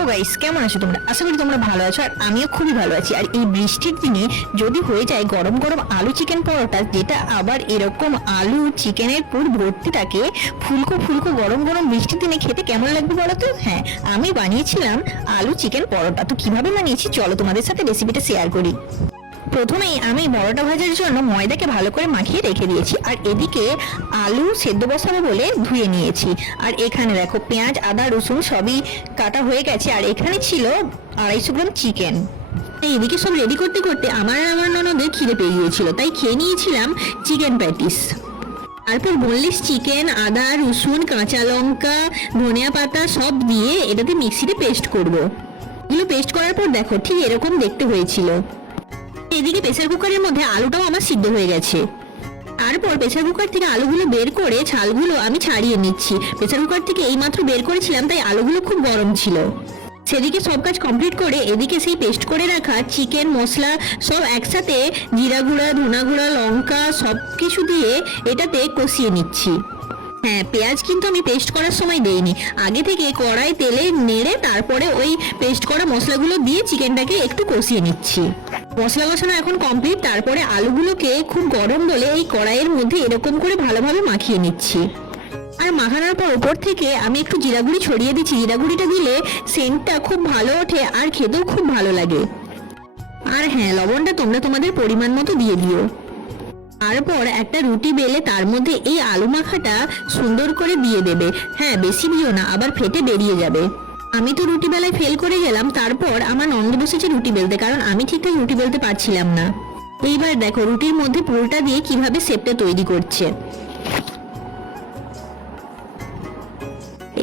তো গাইস, কেমন আছো তোমরা? আশা করি তোমরা ভালো আছো, আর আমিও খুবই ভালো আছি। আর এই বৃষ্টির দিনে যদি হয়ে যায় গরম গরম আলু চিকেন পরোটা, যেটা আবার এরকম আলু চিকেনের পুর ভর্তি থাকে, ফুলকো ফুলকো গরম গরম বৃষ্টির দিনে খেতে কেমন লাগবে বলো তো? হ্যাঁ, আমি বানিয়েছিলাম আলু চিকেন পরোটা। তো কিভাবে বানিয়েছি চলো তোমাদের সাথে রেসিপিটা শেয়ার করি। প্রথমেই আমি পরোটা ভাজার জন্য ময়দাকে ভালো করে মাখিয়ে রেখে দিয়েছি, আর এদিকে আলু সেদ্ধ বসাবো বলে ধুয়ে নিয়েছি। আর এখানে দেখো পেঁয়াজ আদা রসুন সবই কাটা হয়ে গেছে, আর এখানে ছিল 250 গ্রাম চিকেন। এদিকে সব রেডি করতে করতে আমার ননদের খিদে পেয়ে গিয়েছিল, তাই খেয়ে নিয়েছিলাম চিকেন প্যাটিস। তারপর বললিস চিকেন, আদা রসুন কাঁচা লঙ্কা ধনিয়া পাতা সব দিয়ে এটাতে মিক্সিতে পেস্ট করব। এগুলো পেস্ট করার পর দেখো ঠিক এরকম দেখতে হয়েছিল। এদিকে প্রেসার কুকারের মধ্যে আলুটাও আমার সিদ্ধ হয়ে গেছে। তারপর প্রেসার কুকার থেকে আলুগুলো বের করে ছালগুলো আমি ছাড়িয়ে নিচ্ছি। প্রেসার কুকার থেকে এইমাত্র বের করেছিলাম, তাই আলুগুলো খুব গরম ছিল। সেদিকে সব কাজ কমপ্লিট করে এদিকে সেই পেস্ট করে রাখা চিকেন মশলা সব একসাথে জিরা গুঁড়া ধনা গুঁড়া লঙ্কা সব কিছু দিয়ে এটাতে কষিয়ে নিচ্ছি। হ্যাঁ, পেঁয়াজ কিন্তু আমি পেস্ট করার সময় দেইনি, আগে থেকে কড়াই তেলে নেড়ে তারপরে ওই পেস্ট করা মশলাগুলো দিয়ে চিকেনটাকে একটু কষিয়ে নিচ্ছি। মশলা কষানো এখন কমপ্লিট। তারপরে আলুগুলোকে খুব গরম বলে এই কড়াইয়ের মধ্যে এরকম করে ভালোভাবে মাখিয়ে নিচ্ছি। আর মাখানোর পর উপর থেকে আমি একটু জিরা গুঁড়ি ছড়িয়ে দিচ্ছি। জিরা গুঁড়িটা দিলে সেন্টটা খুব ভালো ওঠে আর খেতেও খুব ভালো লাগে। আর হ্যাঁ, লবণটা তোমরা তোমাদের পরিমাণ মতো দিয়ে দিও। তারপর একটা রুটি বেলে তার মধ্যে এই আলু মাখাটা সুন্দর করে দিয়ে দেবে। হ্যাঁ, বেশি দিও না, আবার ফেটে বেরিয়ে যাবে। আমি তো রুটি বেলায় ফেল করে গেলাম। তারপর আমার ননদ বসেছে রুটি বেলতে, কারণ আমি ঠিকঠাক রুটি বেলতে পারছিলাম না। এইবার দেখো রুটির মধ্যে পুরটা দিয়ে কিভাবে শেপটা তৈরি করছে।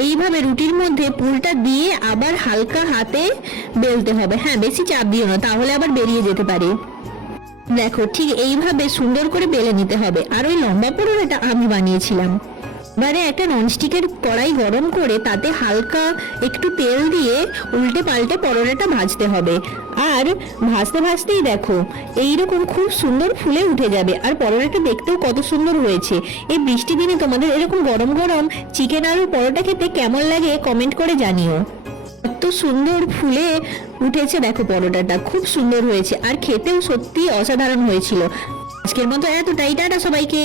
এইভাবে রুটির মধ্যে পুরটা দিয়ে আবার হালকা হাতে বেলতে হবে। হ্যাঁ, বেশি চাপ দিও না, তাহলে আবার বেরিয়ে যেতে পারে। দেখো ঠিক এইভাবে সুন্দর করে বেলে নিতে হবে। আর ওই লম্বা পরোটাটা আমি বানিয়েছিলাম। এবারে একটা ননস্টিকের কড়াই গরম করে তাতে হালকা একটু তেল দিয়ে উল্টে পাল্টে পরোটাটা ভাজতে হবে। আর ভাজতে ভাজতেই দেখো এইরকম খুব সুন্দর ফুলে উঠে যাবে। আর পরোটাটা দেখতেও কত সুন্দর হয়েছে। এই বৃষ্টির দিনে তোমাদের এরকম গরম গরম চিকেন আলুর পরোটা খেতে কেমন লাগে কমেন্ট করে জানিও। কত সুন্দর ফুলে উঠেছে দেখো, পরোটাটা খুব সুন্দর হয়েছে আর খেতেও সত্যি অসাধারণ হয়েছিল। আজকের মতো এতটাই, টাটা সবাইকে।